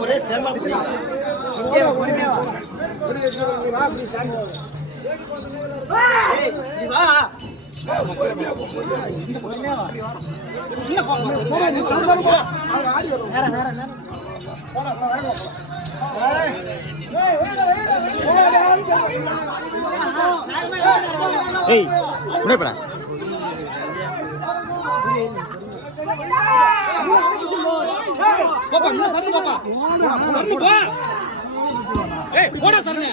ஒரே சேமா ஏய் உடனே பாப்பா இன்னும் சரணு பாப்பா. சரணு. போ ஏய் போடா சரணு.